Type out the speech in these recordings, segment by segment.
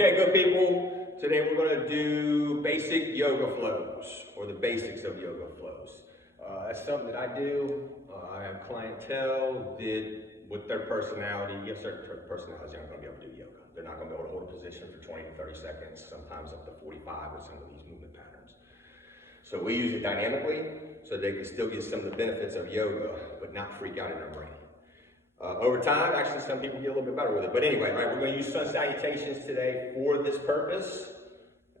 Okay, good people. Today we're going to do basic yoga flows, or the basics of yoga flows. That's something that I do. I have clientele that, with their personality, you have certain personalities that aren't going to be able to do yoga. They're not going to be able to hold a position for 20 to 30 seconds, sometimes up to 45 with some of these movement patterns. So we use it dynamically so they can still get some of the benefits of yoga, but not freak out in their brain. Over time, actually, some people get a little bit better with it. But anyway, right, we're going to use sun salutations today for this purpose.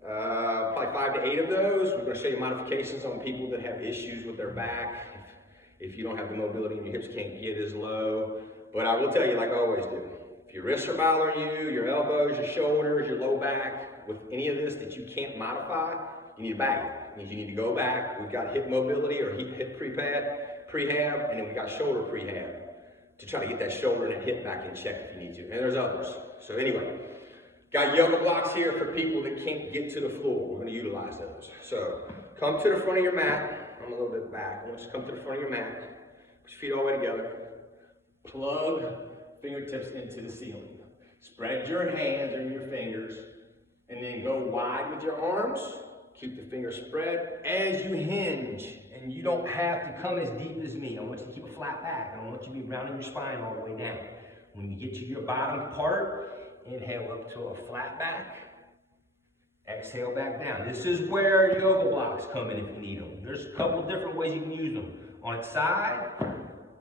Probably 5 to 8 of those. We're going to show you modifications on people that have issues with their back. If you don't have the mobility and your hips can't get as low. But I will tell you, like I always do, if your wrists are bothering you, your elbows, your shoulders, your low back, with any of this that you can't modify, you need to bag it. It means you need to go back. We've got hip mobility or hip prehab, and then we've got shoulder prehab, to try to get that shoulder and that hip back in check if you need to. And there's others. So anyway, got yoga blocks here for people that can't get to the floor. We're going to utilize those. So come to the front of your mat. I'm a little bit back. I want you to come to the front of your mat. Put your feet all the way together. Plug fingertips into the ceiling. Spread your hands or your fingers, and then go wide with your arms. Keep the fingers spread as you hinge. And you don't have to come as deep as me. I want you to keep a flat back. I don't want you to be rounding your spine all the way down. When you get to your bottom part, inhale up to a flat back. Exhale back down. This is where yoga blocks come in if you need them. There's a couple different ways you can use them. On its side,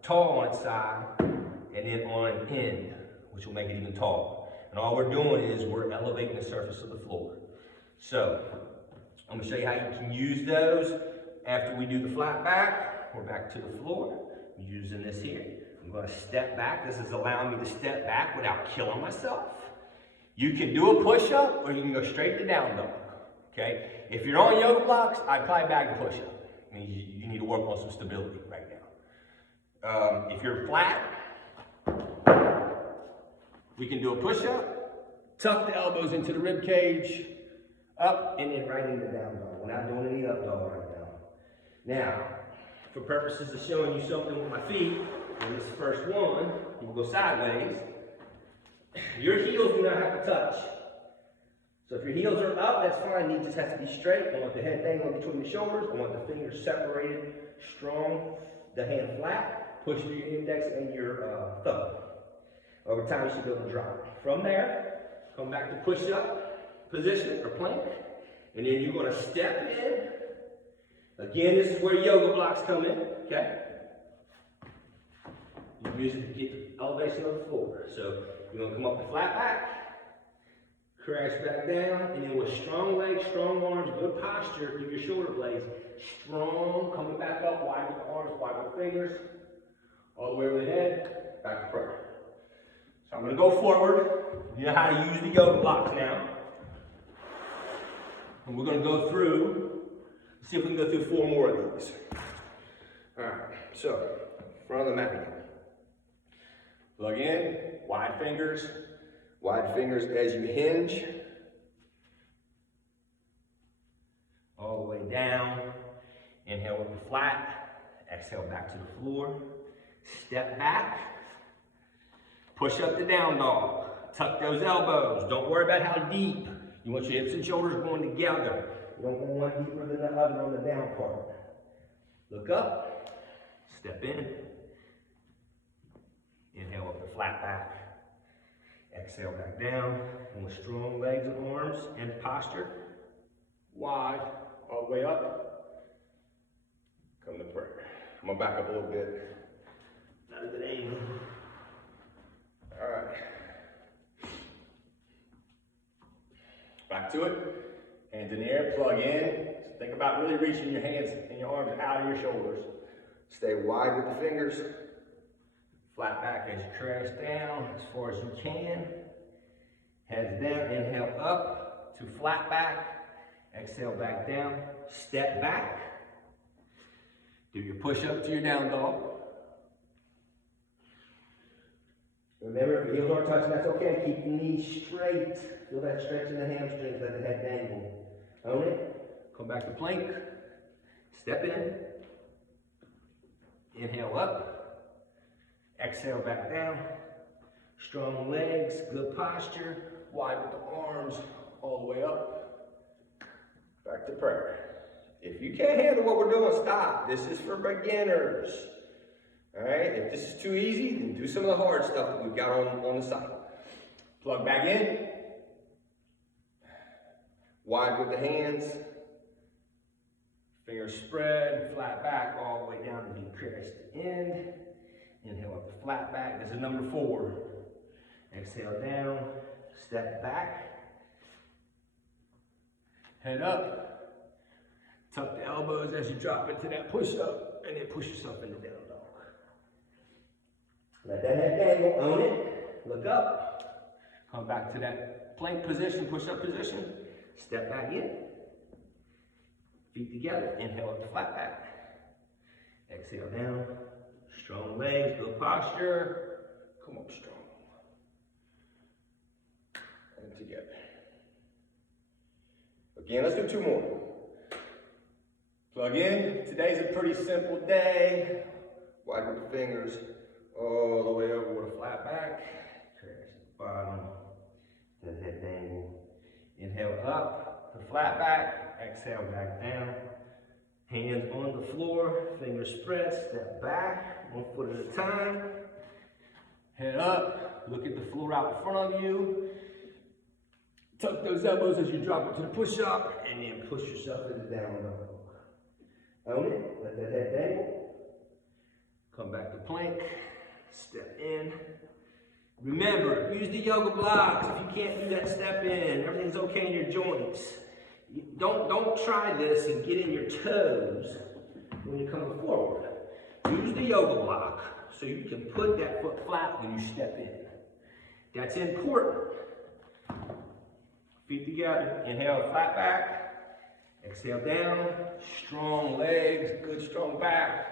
tall on its side, and then on an end, which will make it even taller. And all we're doing is we're elevating the surface of the floor. So, I'm going to show you how you can use those. After we do the flat back, we're back to the floor. I'm using this here. I'm going to step back. This is allowing me to step back without killing myself. You can do a push-up, or you can go straight to down dog. Okay? If you're on yoga blocks, I'd probably bag the push-up. I mean, you need to work on some stability right now. If you're flat, we can do a push-up. Tuck the elbows into the rib cage. Up and then right into down dog. We're not doing any up dog right now. Now, for purposes of showing you something with my feet, in this first one, you will go sideways. Your heels do not have to touch. So if your heels are up, that's fine. Knee just has to be straight. I want the head dangling between the shoulders. I want the fingers separated, strong, the hand flat. Push through your index and your thumb. Over time, you should be able to drop. From there, come back to push-up position or plank. And then you're going to step in. Again, this is where yoga blocks come in, okay? You use it to get the elevation of the floor. So you're going to come up to flat back, crash back down, and then with strong legs, strong arms, good posture through your shoulder blades, strong, coming back up, wide with the arms, wide with the fingers, all the way over the head, back to prayer. So I'm going to go forward. You know how to use the yoga blocks now. And we're going to go through, see if we can go through 4 more of these. All right, so front of the mat again. Plug in, wide fingers as you hinge. All the way down. Inhale with the flat. Exhale back to the floor. Step back. Push up the down dog. Tuck those elbows. Don't worry about how deep. You want your hips and shoulders going together. You don't want one deeper than the other on the down part. Look up. Step in. Inhale up the flat back. Exhale back down. And with strong legs and arms and posture. Wide. All the way up. Come to prayer. I'm going to back up a little bit. Not a good angle. All right. Back to it. Hands in the air, plug in. Think about really reaching your hands and your arms out of your shoulders. Stay wide with the fingers. Flat back as you crash down as far as you can. Heads down, inhale up to flat back. Exhale back down. Step back. Do your push up to your down dog. Remember, if your heels aren't touching, that's okay. Keep the knees straight. Feel that stretch in the hamstrings, let the head dangle. Own it. Come back to plank. Step in. Inhale up. Exhale back down. Strong legs, good posture. wide with the arms, all the way up. Back to prayer. If you can't handle what we're doing, stop. This is for beginners. All right, if this is too easy, then do some of the hard stuff that we've got on the side. Plug back in. Wide with the hands. Fingers spread, flat back, all the way down to the crest end. Inhale up the flat back. This is number 4. Exhale down, step back. Head up. Tuck the elbows as you drop into that push-up, and then push yourself into down dog. Let that head dangle, own it. Look up. Come back to that plank position, push-up position. Step back in. Feet together. Inhale up the flat back. Exhale down. Strong legs, good posture. Come up strong. And together. Again, let's do 2 more. Plug in. Today's a pretty simple day. Wide with the fingers. All the way over with a flat back. Press the bottom. The head dangle. Inhale up, the flat back. Exhale back down. Hands on the floor. Fingers spread. Step back. 1 foot at a time. Head up. Look at the floor out in front of you. Tuck those elbows as you drop into the push-up. And then push yourself into down dog. Own it. Let that head dangle. Come back to plank. Step in. Remember, use the yoga blocks. If you can't do that, step in. Everything's okay in your joints. Don't try this and get in your toes when you're coming forward. Use the yoga block so you can put that foot flat when you step in. That's important. Feet together. Inhale, flat back. Exhale down. Strong legs, good strong back.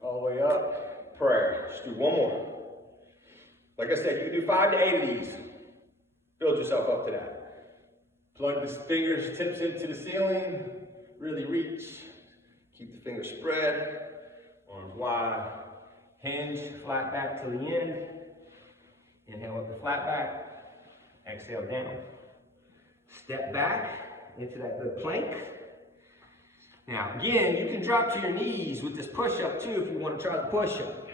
All the way up. Prayer. Let's do 1 more. Like I said, you can do 5 to 8 of these. Build yourself up to that. Plug the fingers, tips into the ceiling. Really reach. Keep the fingers spread. Arms wide. Hinge, flat back to the end. Inhale up the flat back. Exhale down. Step back into that good plank. Now, again, you can drop to your knees with this push-up too if you want to try the push-up.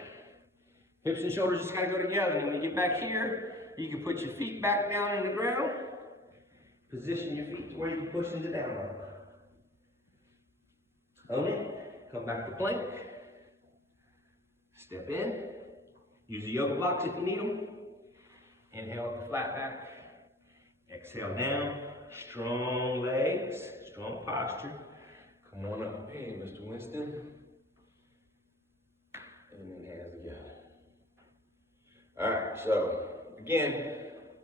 Hips and shoulders just gotta go together. And when you get back here, you can put your feet back down in the ground. Position your feet to where you can push into down dog. Own it. Come back to plank. Step in. Use the yoga blocks if you need them. Inhale up the flat back. Exhale down. Strong legs. Strong posture. Come on up. Hey, Mr. Winston. And then hands together. All right, so again,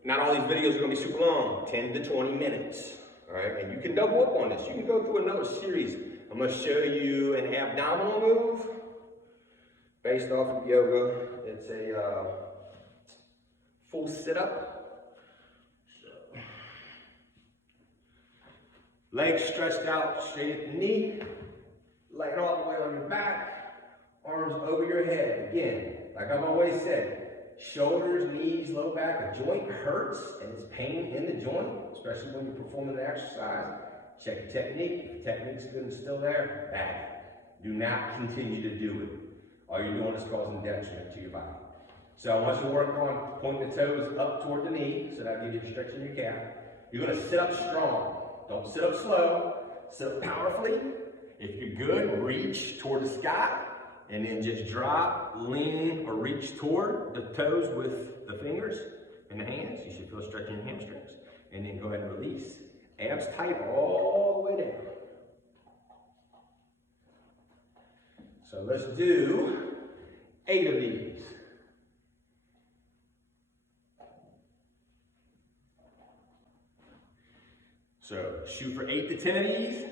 not all these videos are gonna be super long, 10 to 20 minutes, all right? And you can double up on this. You can go through another series. I'm gonna show you an abdominal move based off of yoga. It's a full sit-up. So, legs stretched out straight at the knee, laying all the way on your back, arms over your head. Again, like I've always said, shoulders, knees, low back, a joint hurts and it's pain in the joint, especially when you're performing the exercise. Check your technique. If the technique's good and still there, back. Do not continue to do it. All you're doing is causing detriment to your body. So I want you to work on pointing the toes up toward the knee, so that'll give you a stretch in your calf. You're gonna sit up strong. Don't sit up slow, sit up powerfully. If you're good, reach toward the sky. And then just drop, lean, or reach toward the toes with the fingers and the hands. You should feel stretching your hamstrings. And then go ahead and release. Abs tight all the way down. So let's do 8 of these. So shoot for 8 to 10 of these.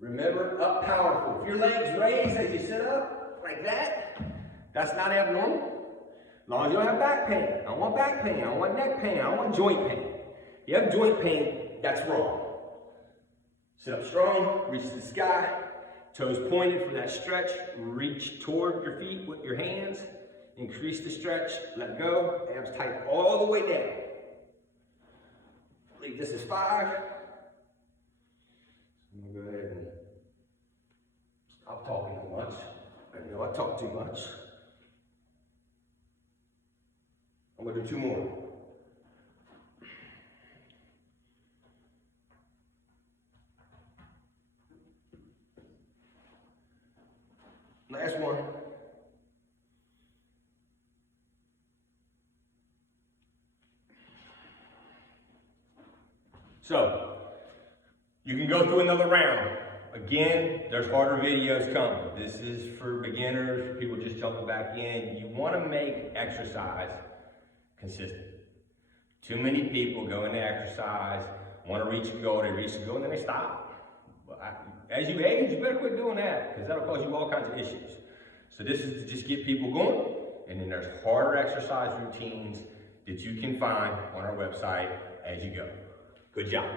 Remember, up powerful. If your legs raise as you sit up, like that, that's not abnormal. As long as you don't have back pain. I don't want back pain. I don't want neck pain. I don't want joint pain. If you have joint pain, that's wrong. Sit up strong, reach to the sky, toes pointed for that stretch. Reach toward your feet with your hands. Increase the stretch, let go, abs tight all the way down. I believe this is 5. I'm gonna go ahead and stop talking too much. I know I talk too much. I'm gonna do 2 more. Last one. So, you can go through another round. Again, there's harder videos coming. This is for beginners, people just jumping back in. You want to make exercise consistent. Too many people go into exercise, want to reach a goal, they reach a goal, and then they stop. As you age, you better quit doing that, because that'll cause you all kinds of issues. So this is to just get people going, and then there's harder exercise routines that you can find on our website as you go. Good job.